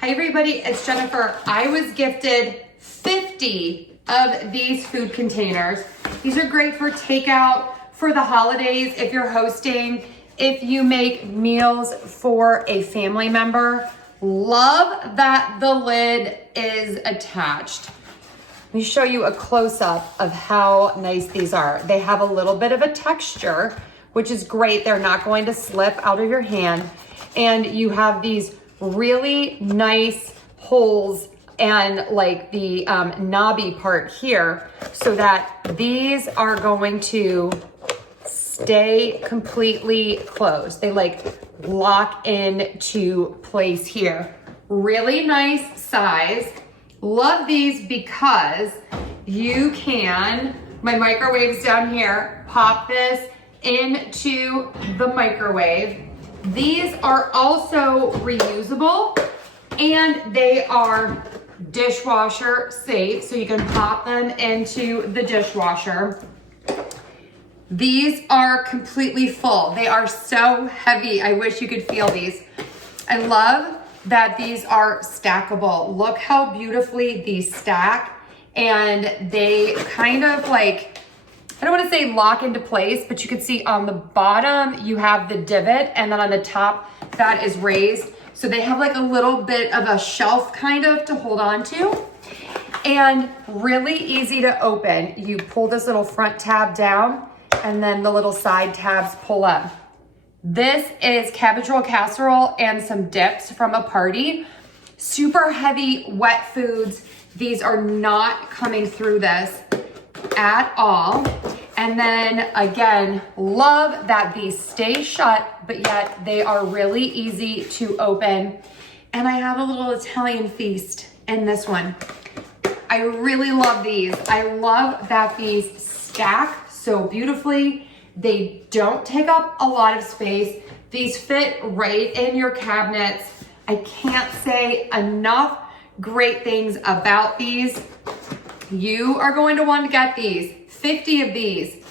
Hi everybody, it's Jennifer. I was gifted 50 of these food containers. These are great for takeout, for the holidays, if you're hosting, if you make meals for a family member. Love that the lid is attached. Let me show you a close-up of how nice these are. They have a little bit of a texture, which is great. They're not going to slip out of your hand. And you have these really nice holes and like the knobby part here so that these are going to stay completely closed. They like lock into place here. Really nice size. Love these because you can, my microwave's down here, pop this into the microwave. These are also reusable and they are dishwasher safe, so you can pop them into the dishwasher. These are completely full. They are so heavy. I wish you could feel these. I love that these are stackable. Look how beautifully these stack, and they kind of like, I don't want to say lock into place, but you can see on the bottom you have the divot, and then on the top that is raised. So they have like a little bit of a shelf kind of to hold on to, and really easy to open. You pull this little front tab down and then the little side tabs pull up. This is cabbage roll casserole and some dips from a party. Super heavy wet foods. These are not coming through this at all. And then again, love that these stay shut, but yet they are really easy to open. And I have a little Italian feast in this one. I really love these. I love that these stack so beautifully. They don't take up a lot of space. These fit right in your cabinets. I can't say enough great things about these. You are going to want to get these, 50 of these.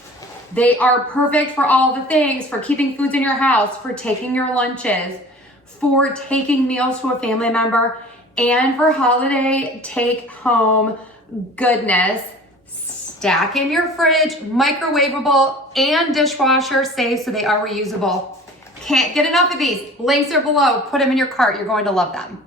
They are perfect for all the things, for keeping foods in your house, for taking your lunches, for taking meals to a family member, and for holiday take home goodness. Stack in your fridge, microwaveable, and dishwasher safe, so they are reusable. Can't get enough of these. Links are below. Put them in your cart. You're going to love them.